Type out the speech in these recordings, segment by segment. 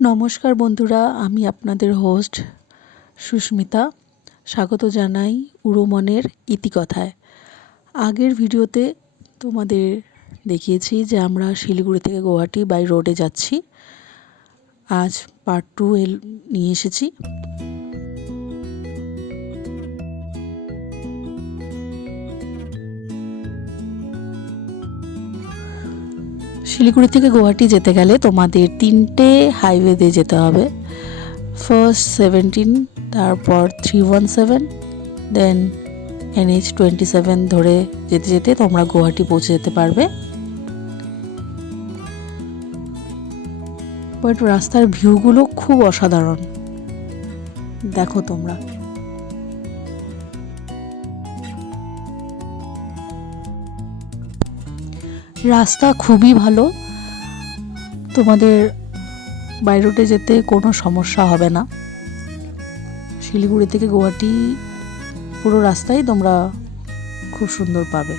নমস্কার বন্ধুরা, আমি আপনাদের হোস্ট সুস্মিতা। স্বাগত জানাই উড়োমনের ইতিকথায়। আগের ভিডিওতে তোমাদের দেখিয়েছি যে আমরা শিলিগুড়ি থেকে গুয়াহাটি বাই রোডে যাচ্ছি। আজ পার্ট 2 নিয়ে এসেছি। শিলিগুড়ি থেকে গুয়াহাটি যেতে গেলে তোমাদের 3টে হাইওয়েতে যেতে হবে। ফার্স্ট 17, তারপর 317, দেন NH27 ধরে যেতে যেতে তোমরা গুয়াহাটি পৌঁছে যেতে পারবে। বাট রাস্তার ভিউগুলো খুব অসাধারণ, দেখো তোমরা। রাস্তা খুবই ভালো, তোমাদের বাই রোডে যেতে কোনো সমস্যা হবে না। শিলিগুড়ি থেকে গুয়াহাটি পুরো রাস্তায় তোমরা খুব সুন্দর পাবে,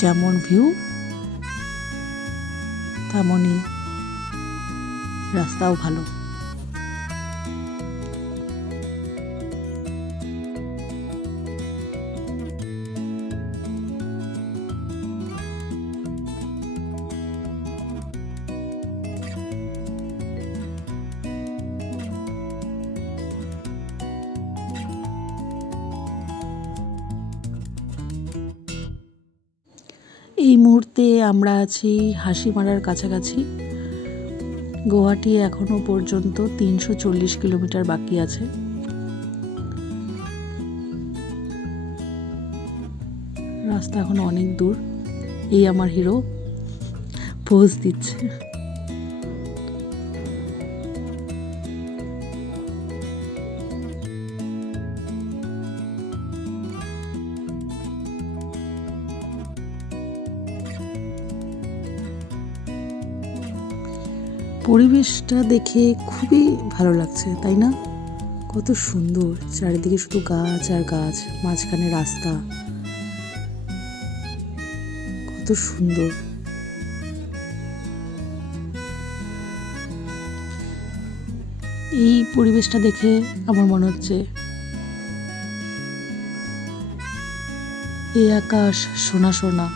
যেমন ভিউ তেমনই রাস্তাও ভালো। এই মুহূর্তে আমরা আছি হাসিমারার কাছাকাছি। গুয়াহাটি এখনো পর্যন্ত 340 কিলোমিটার বাকি আছে। রাস্তা এখন অনেক দূর। এই আমার হিরো পোজ দিচ্ছে। পরিবেশটা দেখে খুবই ভালো লাগছে, তাই না? কত সুন্দর, চারিদিকে শুধু গাছ আর গাছ, মাঝখানে রাস্তা, কত সুন্দর। এই পরিবেশটা দেখে আমার মনে হচ্ছে এই আকাশ সোনা সোনা,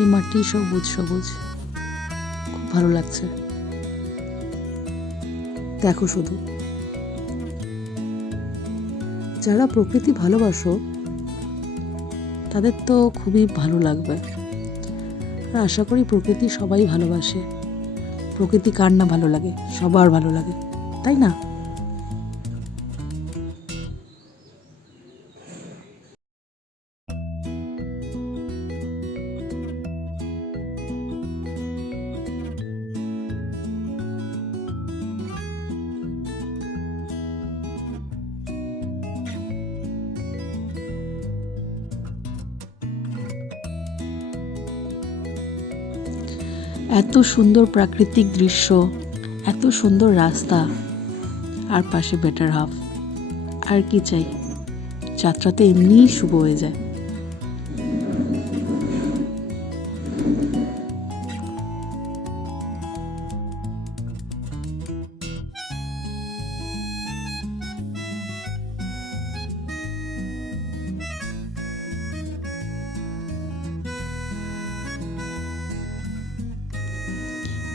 এই মাটি সবুজ সবুজ, খুব ভালো লাগছে। দেখো শুধু, যারা প্রকৃতি ভালোবাসো তাদের তো খুবই ভালো লাগবে। আর আশা করি প্রকৃতি সবাই ভালোবাসে। প্রকৃতি কার না ভালো লাগে, সবার ভালো লাগে, তাই না? এত সুন্দর প্রাকৃতিক দৃশ্য, এত সুন্দর রাস্তা, আর পাশে বেটার হাফ, আর কি চাই? যাত্রাতে এমনিই শুভ হয়ে যায়।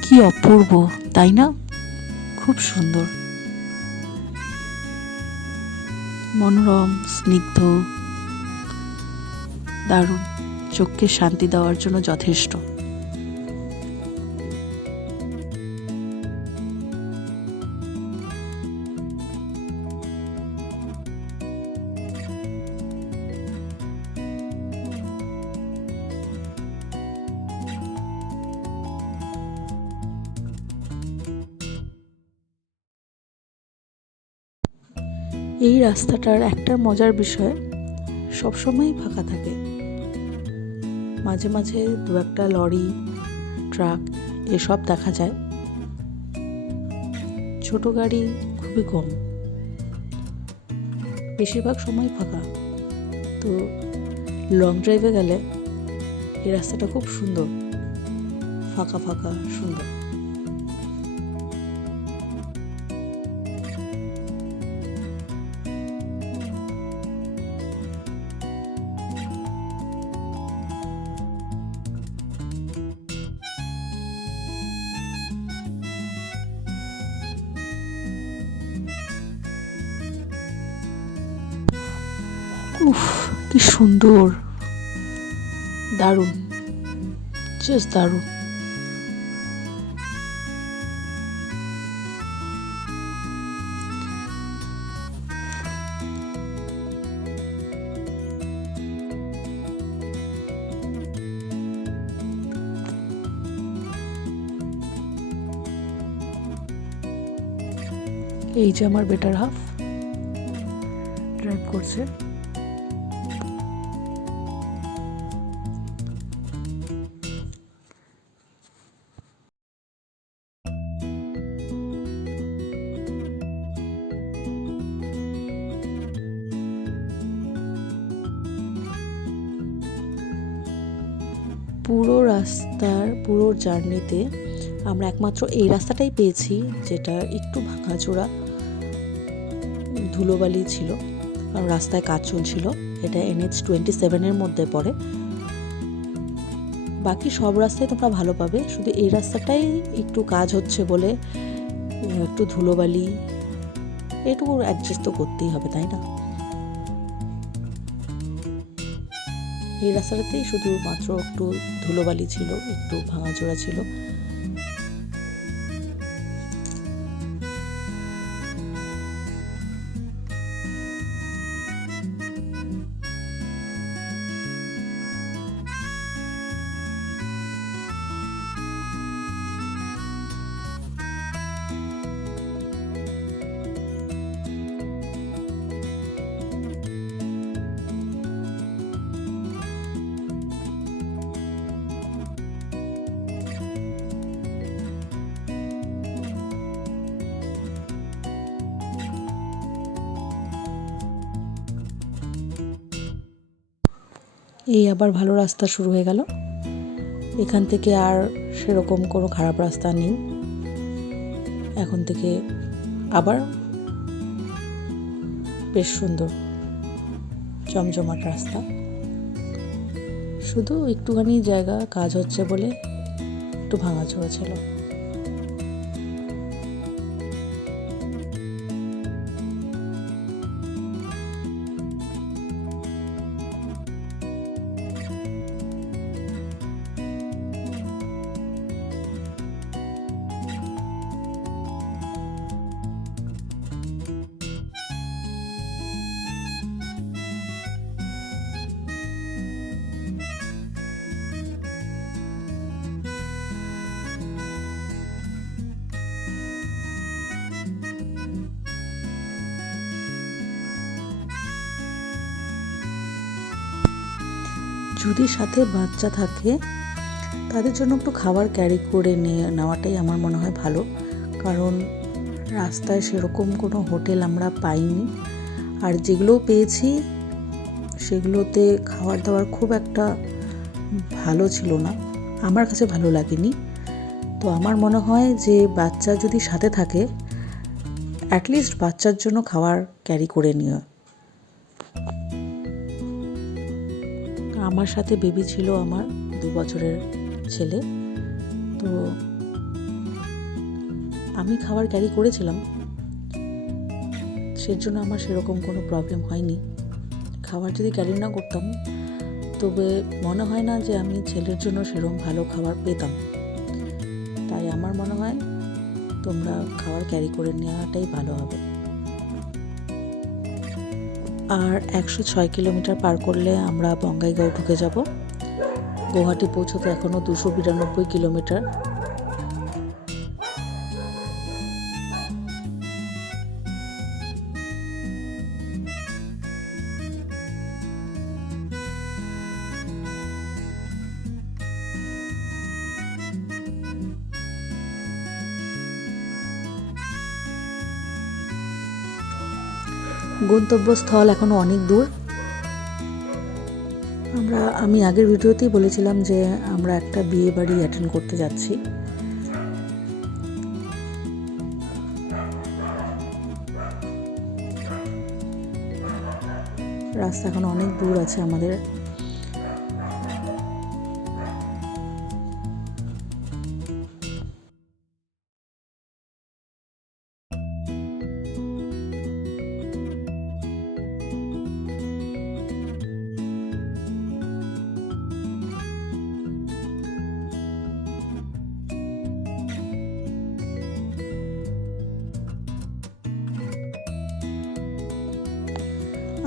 কি অপূর্ব, তাই না? খুব সুন্দর, মনোরম, স্নিগ্ধ, দারুণ, চোখকে শান্তি দেওয়ার জন্য যথেষ্ট। এই রাস্তাটার একটা মজার বিষয়, সবসময়ই ফাঁকা থাকে। মাঝে মাঝে দু একটা লরি, ট্রাক এসব দেখা যায়, ছোট গাড়ি খুবই কম, বেশিরভাগ সময় ফাঁকা। তো লং ড্রাইভে গেলে এই রাস্তাটা খুব সুন্দর, ফাঁকা ফাঁকা, সুন্দর। উফ, কি সুন্দর, দারুণ, জাস্ট দারুণ। এই যে আমার বেটার হাফ ড্রাইভ করছে। পুরো জার্নিতে আমরা একমাত্র এই রাস্তাটাই পেয়েছি যেটা একটু ভাঙাচোরা, ধুলোবালি ছিল, কারণ রাস্তায় কাজ চলছিল। এটা NH-27 মধ্যে পড়ে। বাকি সব রাস্তায় তোমরা ভালো পাবে, শুধু এই রাস্তাটাই একটু কাজ হচ্ছে বলে একটু ধুলোবালি, এটুকু অ্যাডজাস্ট তো করতেই হবে, তাই না? এই রাস্তাটাতেই শুধুমাত্র একটু ধুলোবালি ছিল, একটু ভাঙাচোরা ছিল। এই আবার ভালো রাস্তা শুরু হয়ে গেল। এখান থেকে আর সেরকম কোনো খারাপ রাস্তা নেই। এখন থেকে আবার বেশ সুন্দর জমজমাট রাস্তা, শুধু একটুখানি জায়গা কাজ হচ্ছে বলে একটু ভাঙাচোরা ছিল। যদি সাথে বাচ্চা থাকে তাদের জন্য একটু খাবার ক্যারি করে নেওয়াটাই আমার মনে হয় ভালো, কারণ রাস্তায় সেরকম কোনো হোটেল আমরা পাইনি, আর যেগুলোও পেয়েছি সেগুলোতে খাবার দাবার খুব একটা ভালো ছিল না, আমার কাছে ভালো লাগেনি। তো আমার মনে হয় যে বাচ্চা যদি সাথে থাকে অ্যাটলিস্ট বাচ্চার জন্য খাবার ক্যারি করে নিও। আমার সাথে বেবি ছিল, আমার 2 বছরের ছেলে, তো আমি খাবার ক্যারি করেছিলাম, সেজন্য আমার সেরকম কোনো প্রবলেম হয়নি। খাবার যদি ক্যারি না করতাম তবে মনে হয় না যে আমি ছেলের জন্য সেরকম ভালো খাবার পেতাম। তাই আমার মনে হয় তোমরা খাবার ক্যারি করে নেওয়াটাই ভালো হবে। আর 106 কিলোমিটার পার করলে আমরা বঙ্গাইগাঁও ঢুকে যাব। গুয়াহাটি পৌঁছতে এখনও 292 কিলোমিটার। গন্তব্যস্থল এখনও অনেক দূর। আমি আগের ভিডিওতেই বলেছিলাম যে আমরা একটা বিয়ে বাড়ি অ্যাটেন্ড করতে যাচ্ছি। রাস্তা এখন অনেক দূর আছে আমাদের।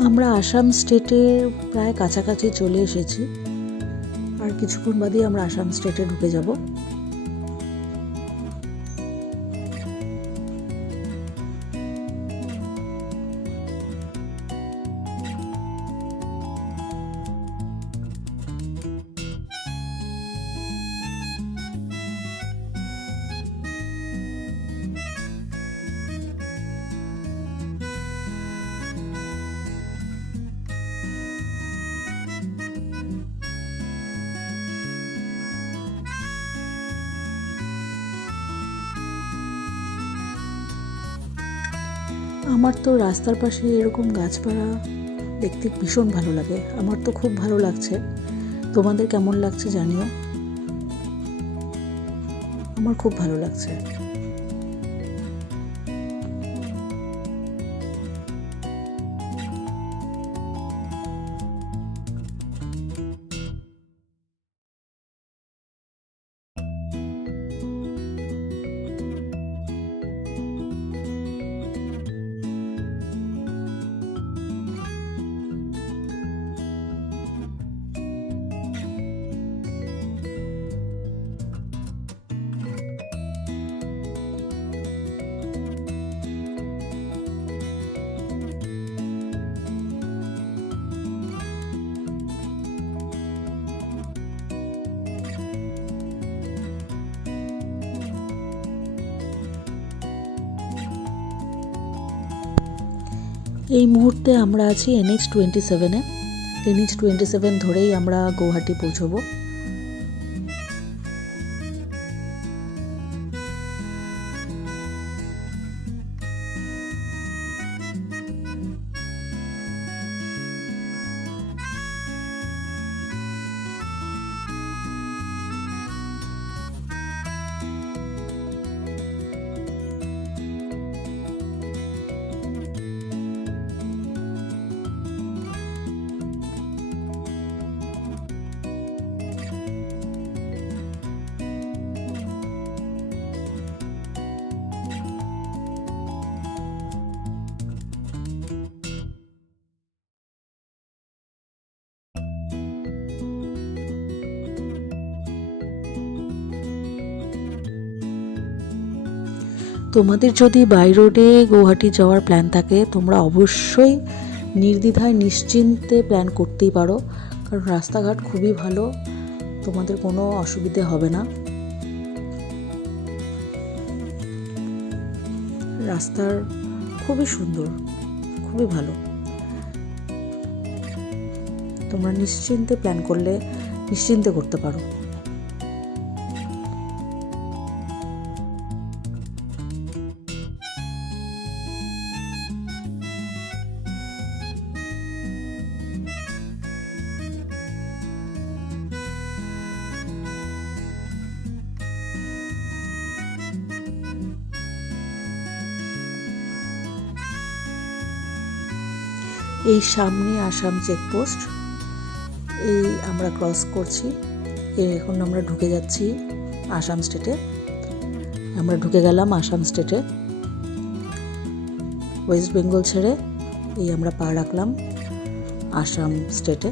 আমরা আসাম স্টেটের প্রায় কাছাকাছি চলে এসেছি, আর কিছুক্ষণ বাদেই আমরা আসাম স্টেটে ঢুকে যাব। আমার তো রাস্তার পাশে এরকম গাছপালা দেখতে ভীষণ ভালো লাগে। আমার তো খুব ভালো লাগছে, তোমাদের কেমন লাগছে জানিও। আমার খুব ভালো লাগছে। এই মুহূর্তে আমরা আছি NH27-এ। NH27 ধরেই আমরা গৌহাটি পৌঁছবো। তোমাদের যদি বাই রোডে গৌহাটি যাওয়ার প্ল্যান থাকে, তোমরা অবশ্যই নির্দ্বিধায় নিশ্চিন্তে প্ল্যান করতেই পারো, কারণ রাস্তাঘাট খুবই ভালো, তোমাদের কোনো অসুবিধে হবে না। রাস্তার খুবই সুন্দর, খুবই ভালো। তোমরা নিশ্চিন্তে প্ল্যান করলে নিশ্চিন্তে করতে পারো। এই সামনে আসাম চেকপোস্ট, এই আমরা ক্রস করছি। এখন আমরা ঢুকে যাচ্ছি আসাম স্টেটে। আমরা ঢুকে গেলাম আসাম স্টেটে। ওয়েস্ট বেঙ্গল ছেড়ে এই আমরা পা রাখলাম আসাম স্টেটে।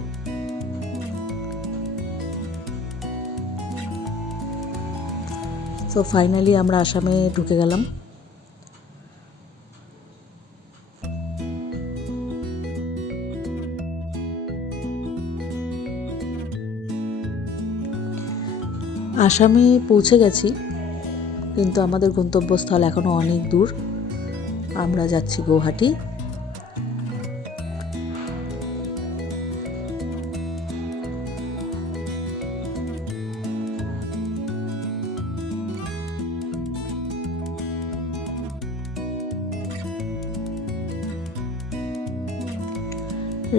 তো ফাইনালি আমরা আসামে ঢুকে গেলাম। আসামে পৌঁছে গেছি, কিন্তু আমাদের গন্তব্যস্থল এখনও অনেক দূর। আমরা যাচ্ছি গৌহাটি।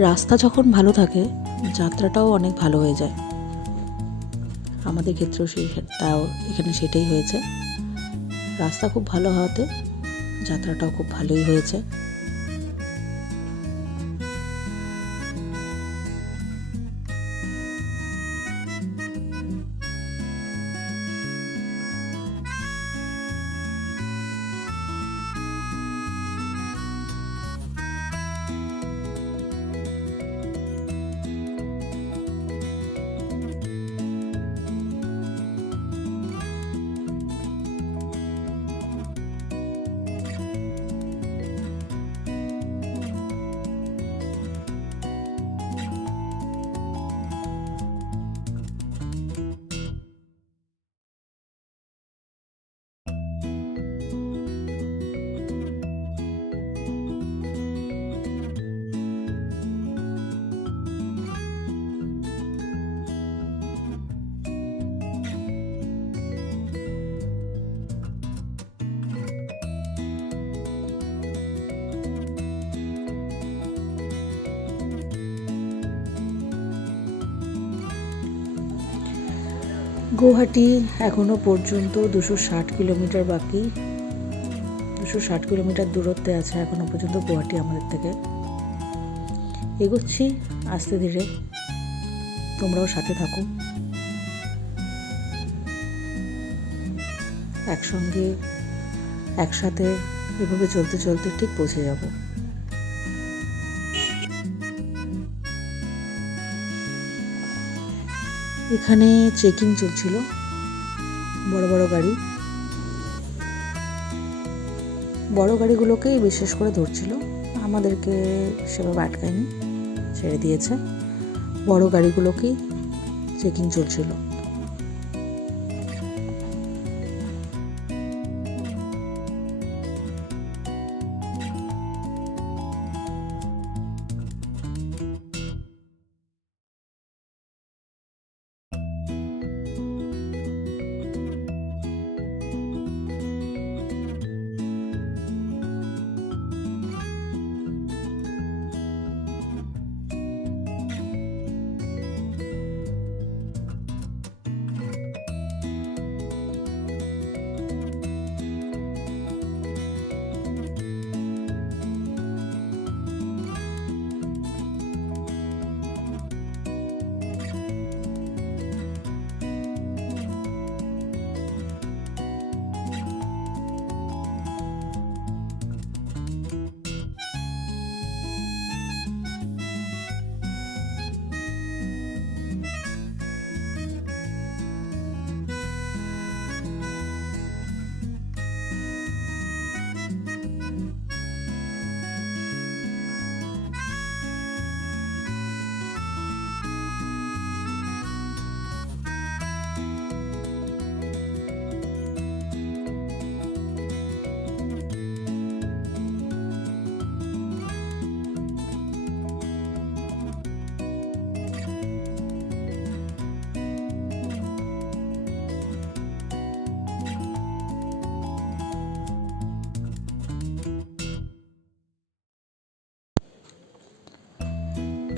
রাস্তা যখন ভালো থাকে, যাত্রাটাও অনেক ভালো হয়ে যায়। আমাদের ক্ষেত্রেও তাও এখানে সেটাই হয়েছে। রাস্তা খুব ভালো হওয়াতে যাত্রাটাও খুব ভালোই হয়েছে। গুয়াহাটি এখনো পর্যন্ত 260 কিলোমিটার বাকি। 260 কিলোমিটার দূরত্বে আছে এখনো পর্যন্ত গুয়াহাটি আমাদের থেকে। এগোচ্ছি আস্তে ধীরে, তোমরাও সাথে থাকো। একসাথে এভাবে চলতে চলতে ঠিক পৌঁছে যাব। এখানে চেকিং চলছিল, বড় গাড়িগুলোকেই বিশেষ করে ধরছিল, আমাদেরকে সেভাবে আটকায়নি, ছেড়ে দিয়েছে। বড় গাড়িগুলোকেই চেকিং চলছিল।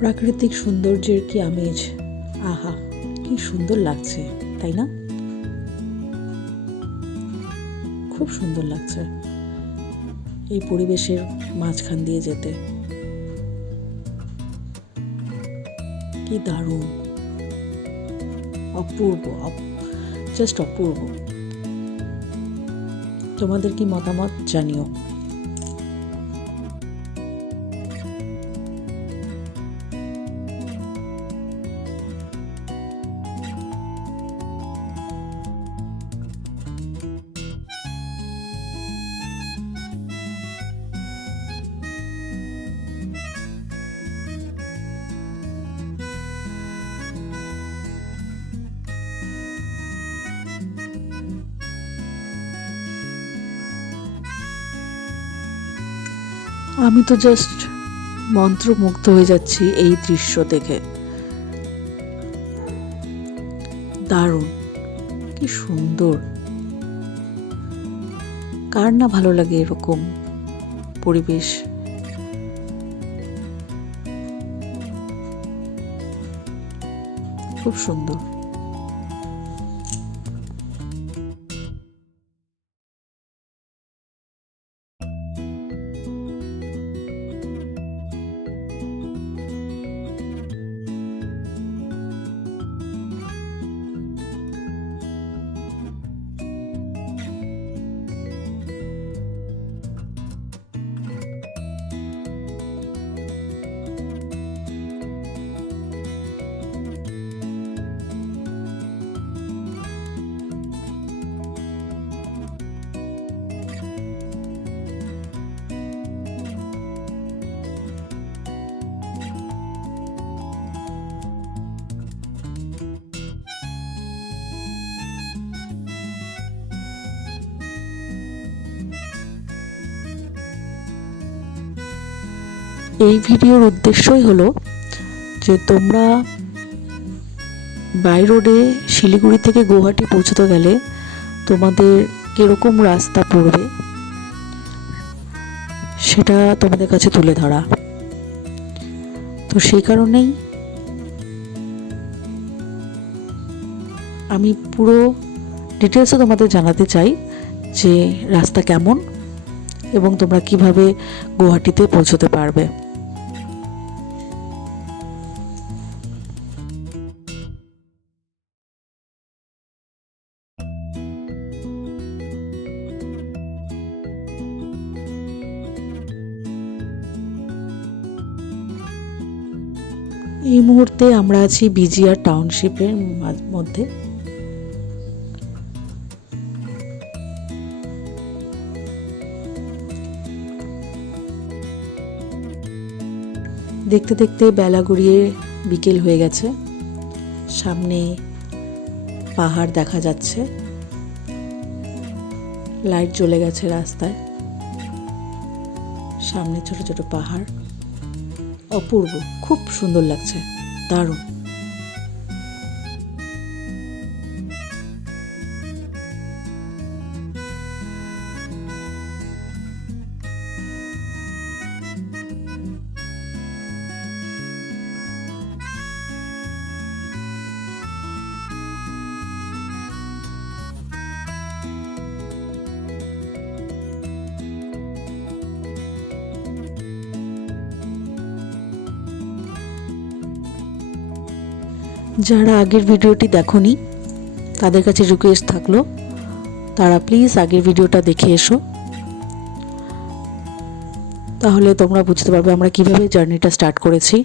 প্রাকৃতিক সৌন্দর্যের কি আমেজ! আহা, কি সুন্দর লাগছে, তাই না? খুব সুন্দর লাগছে এই পরিবেশের মাঝখান দিয়ে যেতে। কি দারুণ, অপূর্ব, জাস্ট অপূর্ব। তোমাদের কি মতামত জানিও। আমি তো জাস্ট মন্ত্রমুগ্ধ হয়ে যাচ্ছি এই দৃশ্য দেখে। দারুণ, কি সুন্দর! কার না ভালো লাগে এরকম পরিবেশ? খুব সুন্দর। এই ভিডিওর উদ্দেশ্যই হলো যে তোমরা বাই রোডে শিলিগুড়ি থেকে গুয়াহাটি পৌঁছতে গেলে তোমাদের কীরকম রাস্তা পড়বে সেটা তোমাদের কাছে তুলে ধরা। তো সেই কারণেই আমি পুরো ডিটেলসে তোমাদের জানাতে চাই যে রাস্তা কেমন এবং তোমরা কিভাবে গুয়াহাটিতে পৌঁছতে পারবে। এই মুহূর্তে আমরা আছি বিজিআর টাউনশিপের মধ্যে। দেখতে দেখতে বেলা গড়িয়ে বিকেল হয়ে গেছে। সামনে পাহাড় দেখা যাচ্ছে, লাইট জ্বলে গেছে রাস্তায়, সামনে ছোট ছোট পাহাড়, অপূর্ব, খুব সুন্দর লাগছে, দারুণ। যারা আগের ভিডিওটি দেখোনি তাদের কাছে রিকোয়েস্ট থাকলো তারা প্লিজ আগের ভিডিওটা দেখে এসো, তাহলে তোমরা বুঝতে পারবে আমরা কিভাবে জার্নিটা স্টার্ট করেছি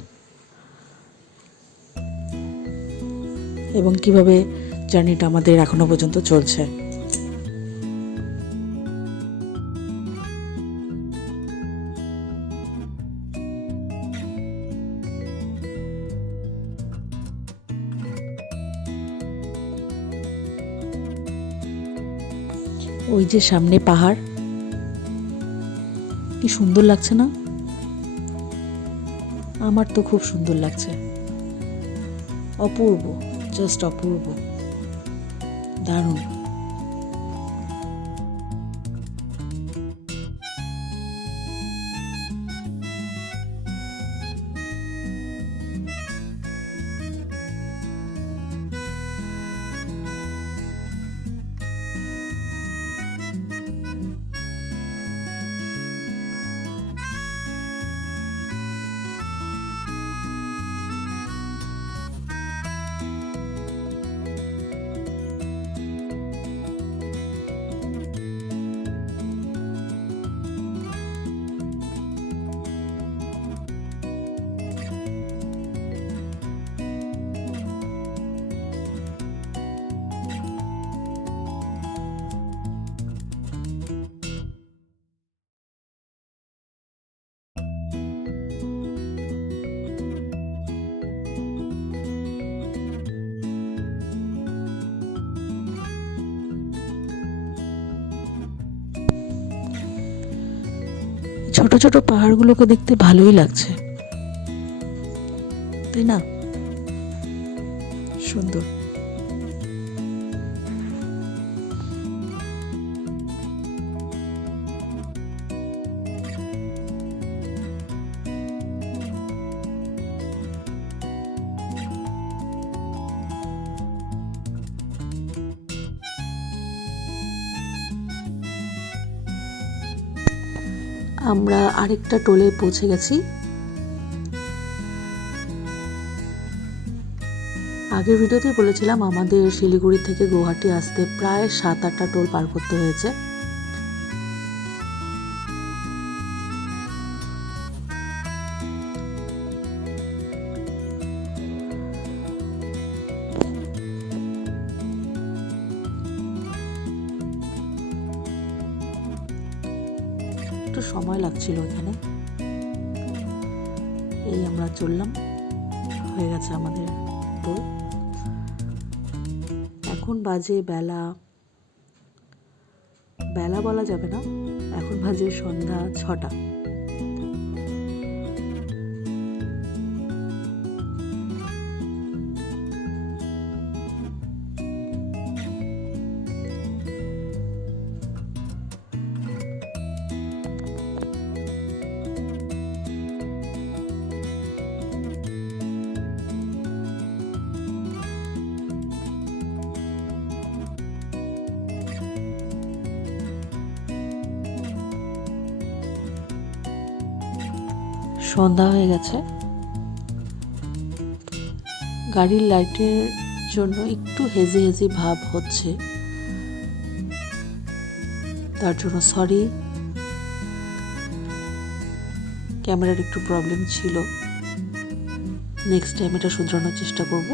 এবং কিভাবে জার্নিটা আমাদের এখনো পর্যন্ত চলছে। ওই যে সামনে পাহাড়, কি সুন্দর লাগছে না? আমার তো খুব সুন্দর লাগছে, অপূর্ব, জাস্ট অপূর্ব, দারুণ। ছোট ছোট পাহাড়গুলোকে দেখতে ভালোই লাগছে, তাই না? সুন্দর। আমরা আরেকটা টোলে পৌঁছে গেছি। আগের ভিডিওতেই বলেছিলাম আমাদের শিলিগুড়ি থেকে গুয়াহাটি আসতে প্রায় 7-8টা টোল পার করতে হয়েছে। একটু সময় লাগছিল এখানে। এই আমরা চললাম, হয়ে গেছে আমাদের টোল। এখন বাজে বেলা বলা যাবে না, এখন বাজে সন্ধ্যা 6টা। সন্ধ্যা হয়ে গেছে। গাড়ির লাইটের জন্য একটু হেজি হেজি ভাব হচ্ছে, তার জন্য সরি। ক্যামেরার একটু প্রবলেম ছিল, নেক্সট টাইম এটা শুধরানোর চেষ্টা করব।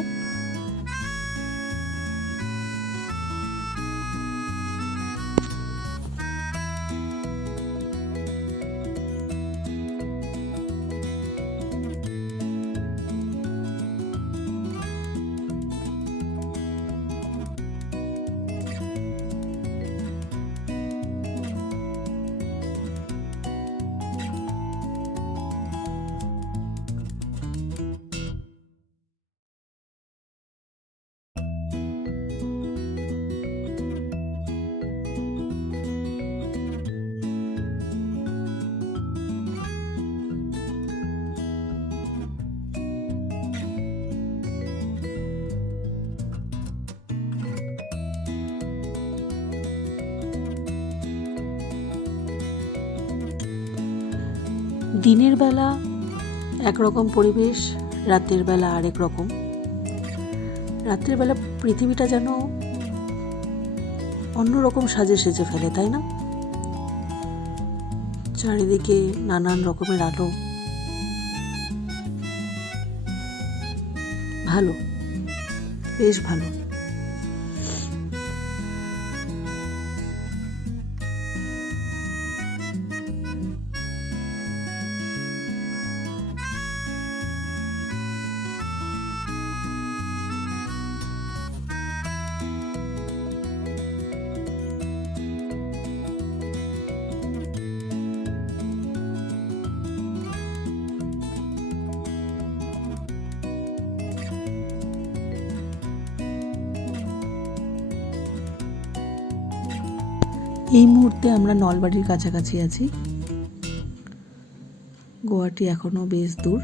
দিনের বেলা একরকম পরিবেশ, রাতের বেলা আরেক রকম। রাতের বেলা পৃথিবীটা যেন অন্যরকম সাজে সেজে ফেলে, তাই না? চারিদিকে নানান রকমের আলো, ভালো, বেশ ভালো। এই মুহূর্তে আমরা নলবাড়ির কাছাকাছি আছি। গুয়াহাটি এখনো বেশ দূর।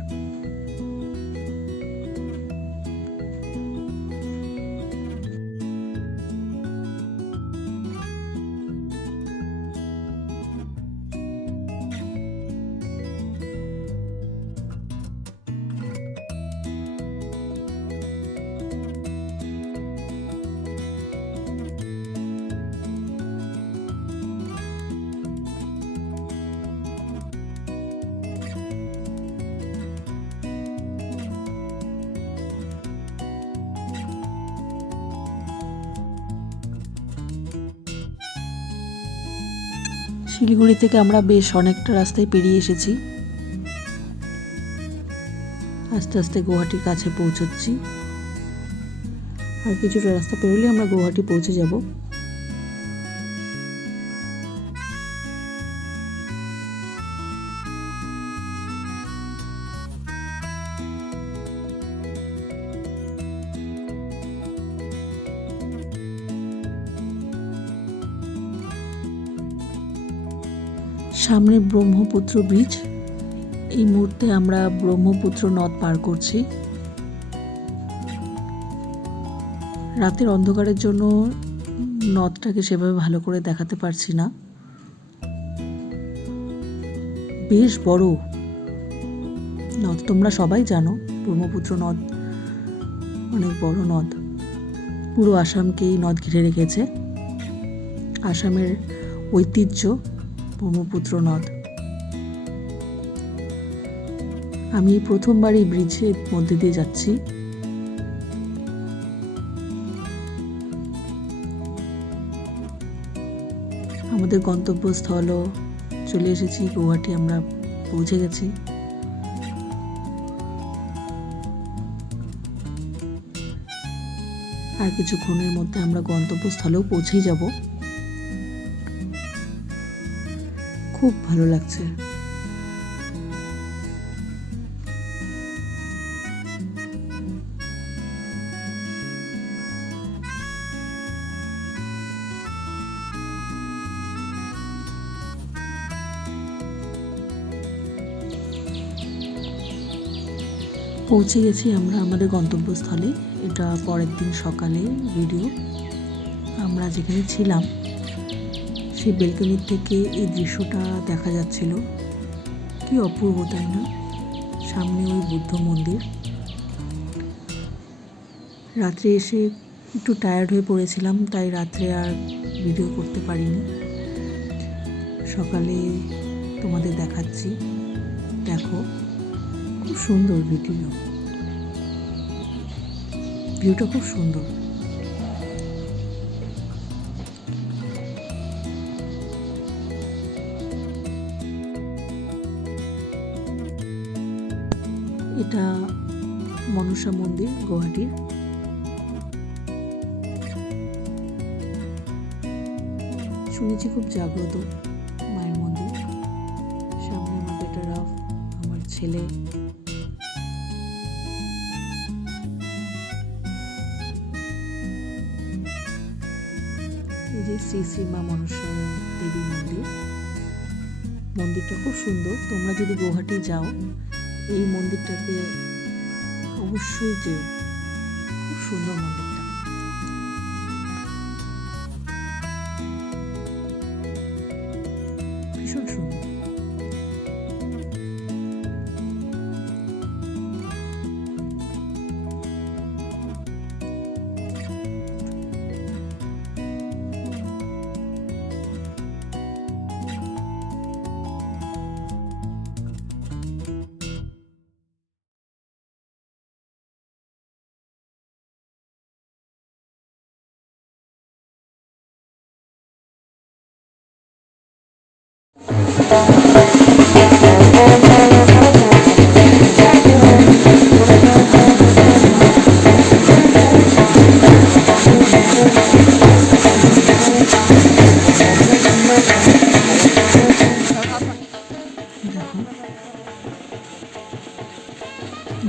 শিলিগুড়ি থেকে আমরা বেশ অনেকটা রাস্তায় পেরিয়ে এসেছি। আস্তে আস্তে গুয়াহাটির কাছে পৌঁছচ্ছি। আর কিছুটা রাস্তা পেরোলে আমরা গুয়াহাটি পৌঁছে যাব। সামনে ব্রহ্মপুত্র ব্রিজ। এই মুহূর্তে আমরা ব্রহ্মপুত্র নদ পার করছি। রাতের অন্ধকারের জন্য নদটাকে সেভাবে ভালো করে দেখাতে পারছি না। বেশ বড় নদ, তোমরা সবাই জানো ব্রহ্মপুত্র নদ অনেক বড় নদ। পুরো আসামকেই নদ ঘিরে রেখেছে। আসামের ঐতিহ্য ব্রহ্মপুত্র নদ। আমি প্রথমবার এই ব্রিজের মধ্যে দিয়ে যাচ্ছি। আমাদের গন্তব্যস্থল চলে এসেছি, গুয়াহাটি আমরা পৌঁছে গেছি। আর কিছুক্ষণের মধ্যে আমরা গন্তব্যস্থলেও পৌঁছেই যাব। খুব ভালো লাগছে। পৌঁছে গেছি আমরা আমাদের গন্তব্যস্থলে। এটা পরের দিন সকালে ভিডিও। আমরা যেখানে ছিলাম সেই বেলকনির থেকে এই দৃশ্যটা দেখা যাচ্ছিল। কি অপূর্ব, তাই না? সামনে ওই বুদ্ধ মন্দির। রাত্রে এসে একটু টায়ার্ড হয়ে পড়েছিলাম, তাই রাত্রে আর ভিডিও করতে পারিনি। সকালে তোমাদের দেখাচ্ছি, দেখো খুব সুন্দর ভিউটা খুব সুন্দর। এটা মনসা মন্দির, গুয়াহাটির। শুনেছি খুব জাগ্রত মায়ের মন্দির। সামনে আমার বেটার হাফ, আমার ছেলে। এই যে শ্রী শ্রী মা মনসা দেবী মন্দির। মন্দিরটা খুব সুন্দর। তোমরা যদি গুয়াহাটি যাও, এই মন্দিরটাকে অবশ্যই যেও, খুব সুন্দর মন্দিরটা। ভীষণ সুন্দর।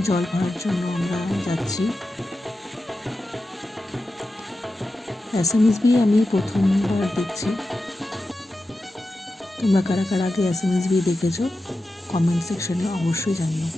জল ভরার জন্য আমরা যাচ্ছি। এসএমএসবি আমি প্রথমবার দেখছি। তোমরা কারা কারা আগে এসএমএসবি দেখেছো কমেন্ট সেকশনে অবশ্যই জানিও।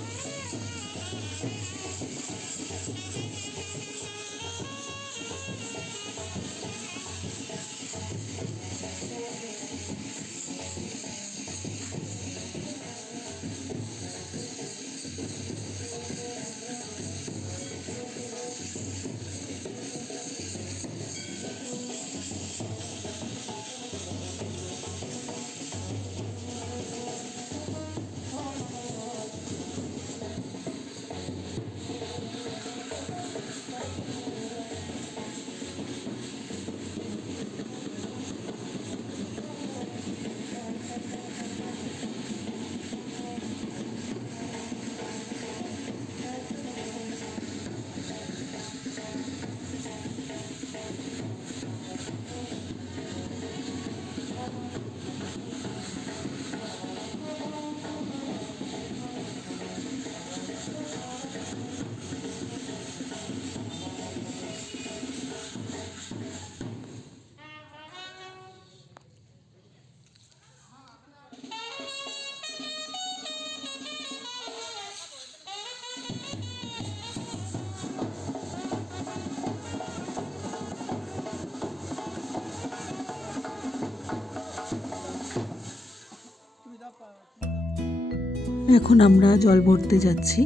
এখন আমরা জল ভরতে যাচ্ছি।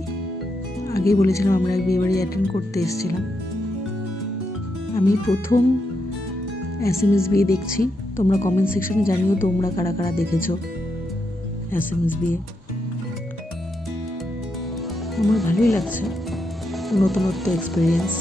আগেই বলেছিলাম আমরা বিয়েবাড়ি অ্যাটেন্ড করতে এসেছিলাম। আমি প্রথম এসএমএসবি দেখছি। তোমরা কমেন্ট সেকশনে জানিও তোমরা কারা কারা দেখেছো এসএমএসবি। আমার ভালোই লাগছে, নতুনত্ব এক্সপিরিয়েন্স।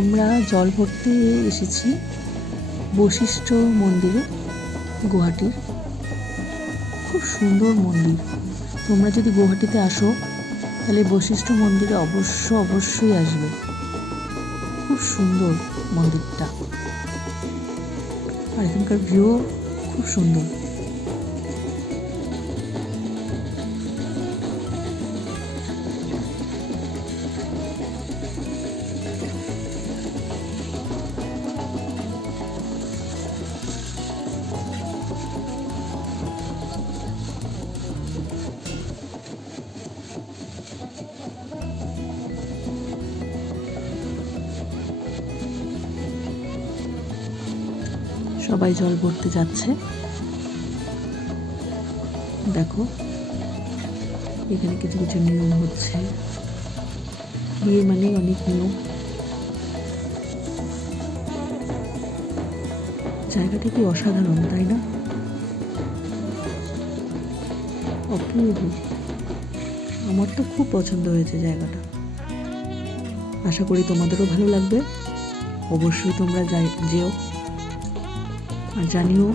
আমরা জল ভরতে এসেছি বশিষ্ঠ মন্দিরে, গুয়াহাটির। খুব সুন্দর মন্দির। তোমরা যদি গুয়াহাটিতে আসো তাহলে বশিষ্ঠ মন্দিরে অবশ্যই আসবে। খুব সুন্দর মন্দিরটা, আর এখানকার ভিউ খুব সুন্দর। সবাই জল ভরতে যাচ্ছে। দেখো এখানে কিছু কিছু নিয়ম হচ্ছে, বিয়ে মানেই অনেক নিয়ম। জায়গাটা কি অসাধারণ, তাই না? অপূর্ব। আমার তো খুব পছন্দ হয়েছে জায়গাটা। আশা করি তোমাদেরও ভালো লাগবে। অবশ্যই তোমরা যেও আর জানিও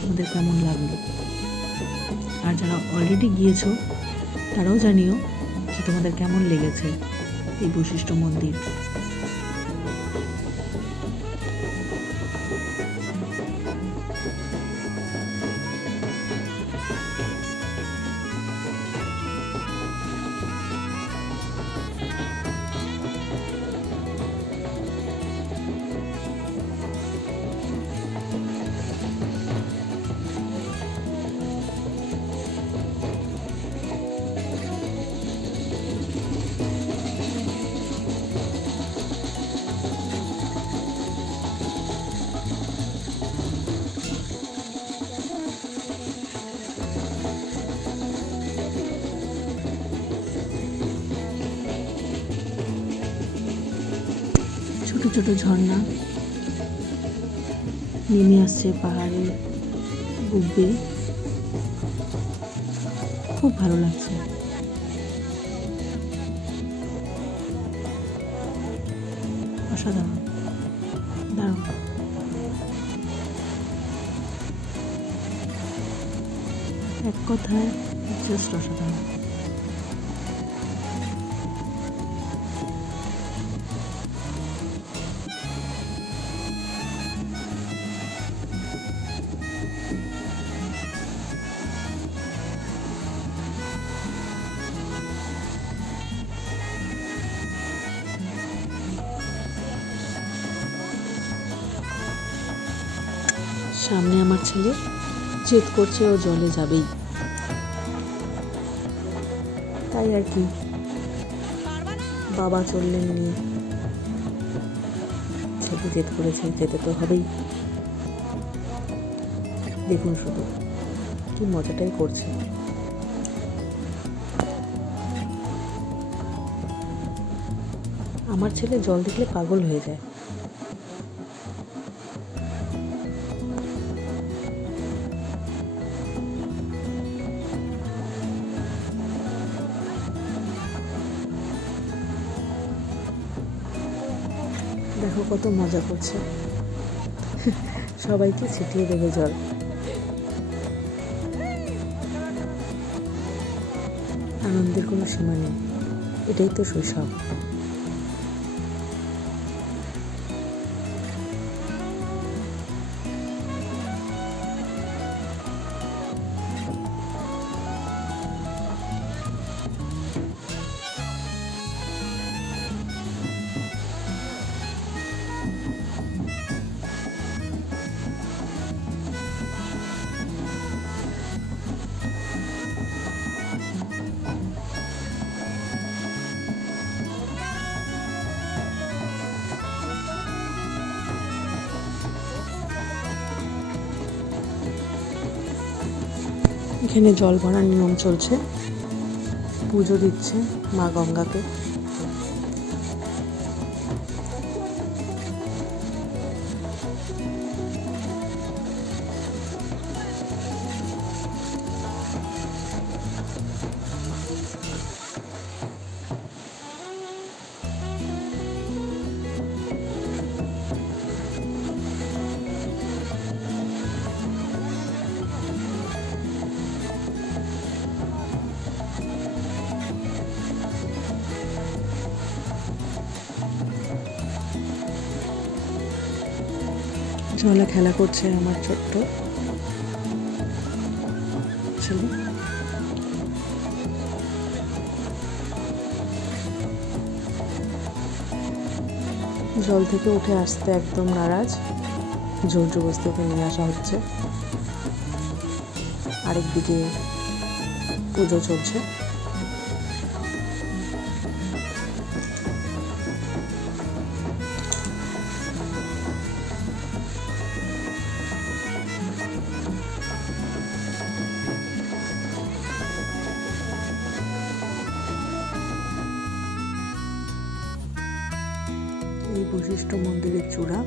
তোমাদের কেমন লাগলো। আর যারা অলরেডি গিয়েছো তারাও জানিও যে তোমাদের কেমন লেগেছে এই বশিষ্ঠ মন্দির। ছোট ছোট ঝর্ণা নেমে আসছে পাহাড়ের বুক বেয়ে, খুব ভালো লাগছে। অসাধারণ, দারুণ। এক কথায় জাস্ট অসাধারণ। সামনে আমার ছেলে জেদ করছে, ও জলে যাবেই, তাই আর কি বাবা চললেন নিয়ে। ছেলে জেদ করেছে, যেতে তো হবেই। দেখুন শুধু কি মজাটাই করছে। আমার ছেলে জল দেখলে পাগল হয়ে যায়। দেখো কত মজা করছে, সবাইকে ছিটিয়ে দেবে জল। আনন্দের কোনো সীমা নেই, এটাই তো শৈশব। এখানে জল ভরার নিয়ম চলছে, পুজো দিচ্ছে মা গঙ্গাকে। জলে খেলা করছে আমার ছোট্ট ছেলে। জল থেকে উঠে আসতে একদম নারাজ, জোর জবরদস্তি ওকে নিয়ে আসা হচ্ছে। আরেকদিকে পুজো চলছে। বশিষ্ঠ মন্দিরের চূড়া।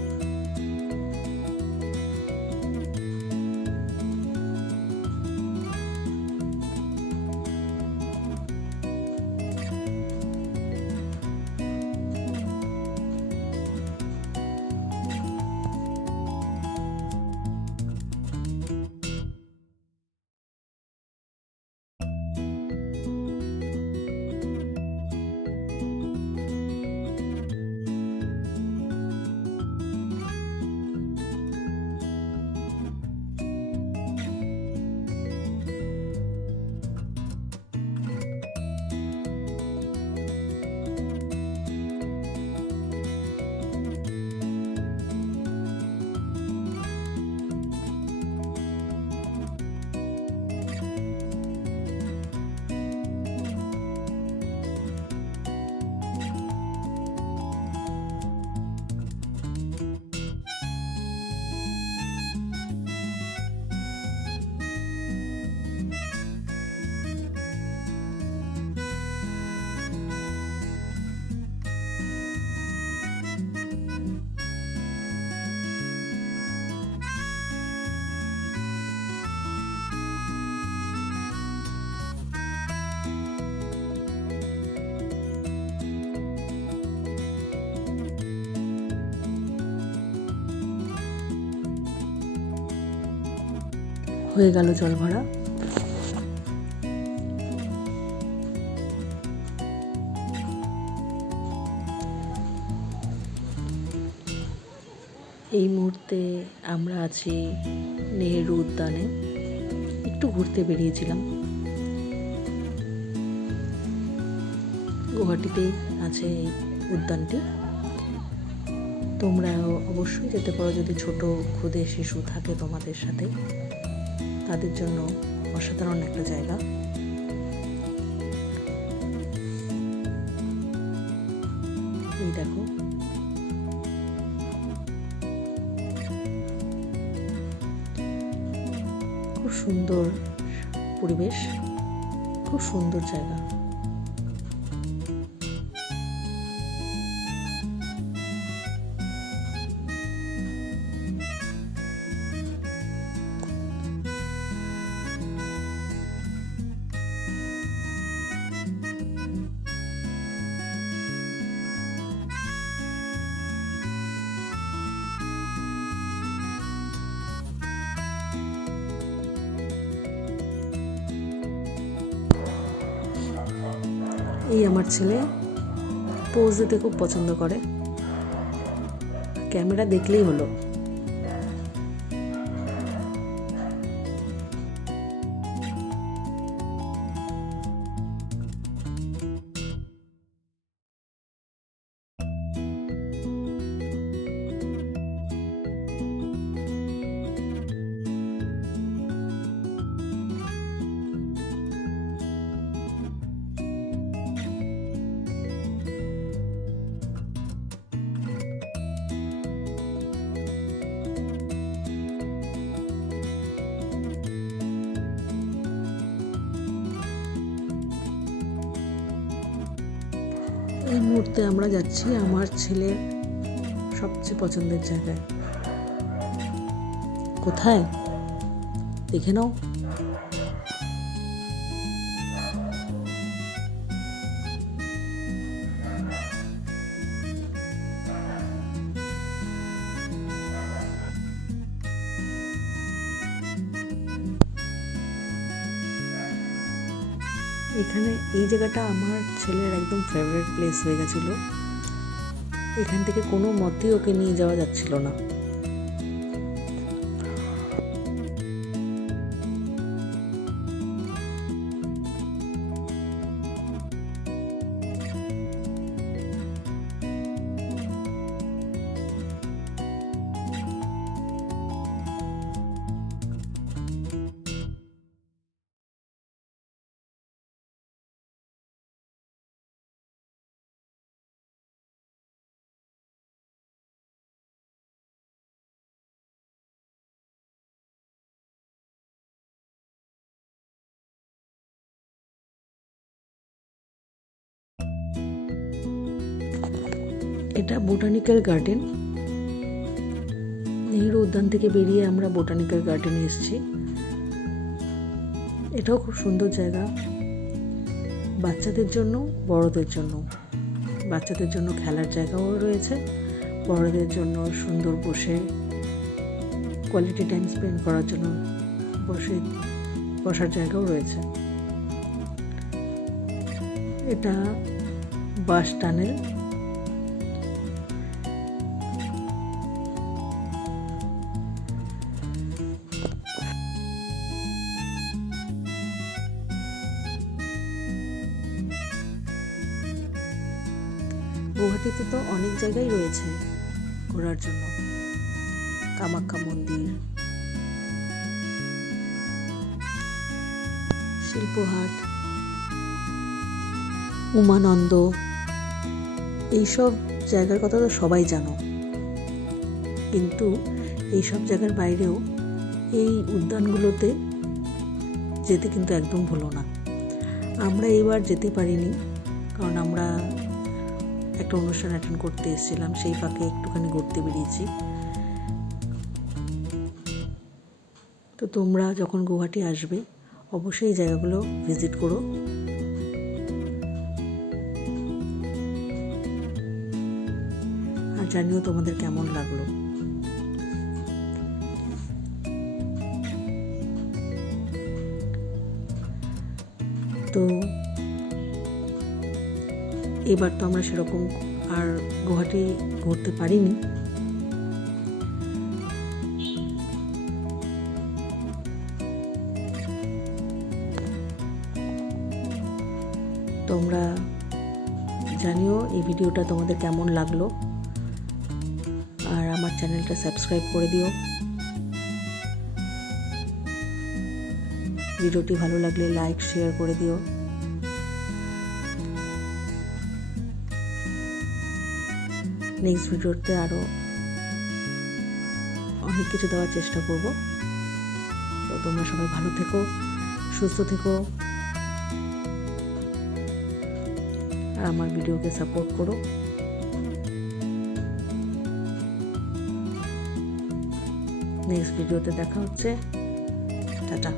হয়ে গেল জল ভরা। এই মুহূর্তে আমরা আছি নেহেরু উদ্যানে। একটু ঘুরতে বেরিয়েছিলাম। গুয়াহাটিতেই আছে এই উদ্যানটি। তোমরা অবশ্যই যেতে পারো যদি ছোট ক্ষুদে শিশু থাকে তোমাদের সাথে, তাদের জন্য অসাধারণ একটা জায়গা। এই দেখো, খুব সুন্দর পরিবেশ, খুব সুন্দর জায়গা। এই আমার ছেলে পোজ দিতে খুব পছন্দ করে, ক্যামেরা দেখলেই হলো। এই মুহূর্তে আমরা যাচ্ছি আমার ছেলের সবচেয়ে পছন্দের জায়গায়। কোথায় দেখে নাও। এখানে এই জায়গাটা আমার ছেলের একদম ফেভারিট প্লেস হয়ে গেছিলো। এখান থেকে কোনো মতেই ওকে নিয়ে যাওয়া যাচ্ছিল না। এটা বোটানিক্যাল গার্ডেন। নেহেরু উদ্যান থেকে বেরিয়ে আমরা বোটানিক্যাল গার্ডেনে এসেছি। এটাও খুব সুন্দর জায়গা, বাচ্চাদের জন্য বড়দের জন্য। বাচ্চাদের জন্য খেলার জায়গাও রয়েছে, বড়দের জন্য সুন্দর বসে কোয়ালিটি টাইম স্পেন্ড করার জন্য বসার জায়গাও রয়েছে। এটা বাস টানেল। গুয়াহাটিতে তো অনেক জায়গায় রয়েছে ঘোরার জন্য, কামাখ্যা মন্দির, শিল্পহাট, উমানন্দ, এইসব জায়গার কথা তো সবাই জানো, কিন্তু এইসব জায়গার বাইরেও এই উদ্যানগুলোতে যেতে কিন্তু একদম ভুলো না। আমরা এবার যেতে পারিনি, কারণ আমরা একটা অনুষ্ঠান অ্যাটেন্ড করতে এসেছিলাম, সেই ফাঁকে একটুখানি ঘুরতে বেরিয়েছি। তো তোমরা যখন গুয়াহাটি আসবে অবশ্যই এই জায়গাগুলো ভিজিট করো। আর জানিও তোমাদের কেমন লাগলো। তো এবার তো আমরা সেরকম আর গুয়াহাটি ঘুরতে পারিনি। তোমরা জানিও এই ভিডিওটা তোমাদের কেমন লাগলো, আর আমার চ্যানেলটা সাবস্ক্রাইব করে দিও। ভিডিওটি ভালো লাগলে লাইক শেয়ার করে দিও। নেক্সট ভিডিওতে আরও অনেক কিছু দেওয়ার চেষ্টা করব। তো তোমরা সবাই ভালো থেকো, সুস্থ থেকো, আর আমার ভিডিওকে সাপোর্ট করো। নেক্সট ভিডিওতে দেখা হচ্ছে। টাটা।